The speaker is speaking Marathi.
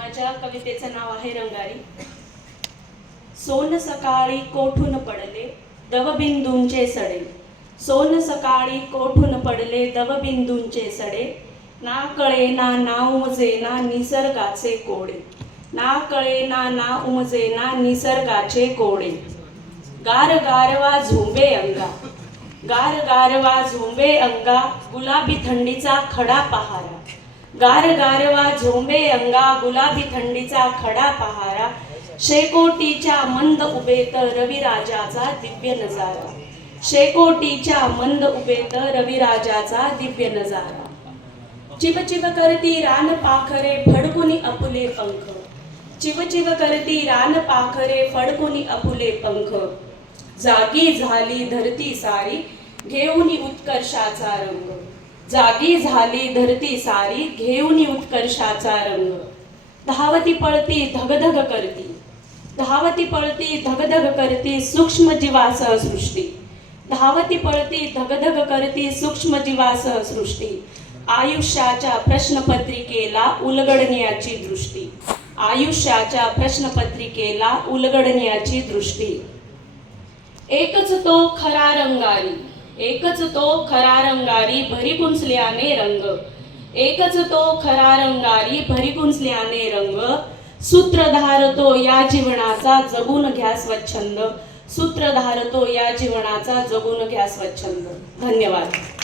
माझ्या कवितेचं नाव आहे रंगारी सोन सकाळी कोठून पडले दवबिंदूंचे सडे सोन सकाळी कोठून पडले दवबिंदूंचे सडे ना कळे ना ना उमजे ना निसर्गाचे कोडे ना कळे ना ना उमजे ना निसर्गाचे कोडे गार गारवा झोंबे अंगा गार गारवा झोंबे अंगा गुलाबी थंडीचा खडा पहारा गार गारवा झोंबे अंगा गुलाबी थंडीचा खडा पहारा शेकोटीच्या मंद उभेत रविराजाचा दिव्य नजारा शेकोटीच्या मंद उभेत रविराजाचा दिव्य नजारा चिवचिव करती रान पाखरे फडकुनी अपुले पंख चिवचिव करती रान पाखरे फडकुनी अपुले पंख जागी झाली धरती सारी घेऊनी उत्कर्षाचा रंग जागी झाली धरती सारी घेऊन उत्कर्षाचा रंग धावती पळती धगधग करती धावती पळती धगधग करती सूक्ष्म जीवासह सृष्टी धावती पळती धगधग करती सूक्ष्म जीवासह सृष्टी आयुष्याच्या प्रश्नपत्रिकेला उलगडण्याची दृष्टी आयुष्याच्या प्रश्नपत्रिकेला उलगडण्याची दृष्टी एकच तो खरा रंगारी एकच तो खरा रंगारी भरी रंग एकच तो खरा रंगारी भरी कुंसल्याने रंग सूत्र धारतो या जीवनाचा जगून घ्या स्वच्छंद सूत्र धारतो या जीवनाचा जगून घ्या स्वच्छंद धन्यवाद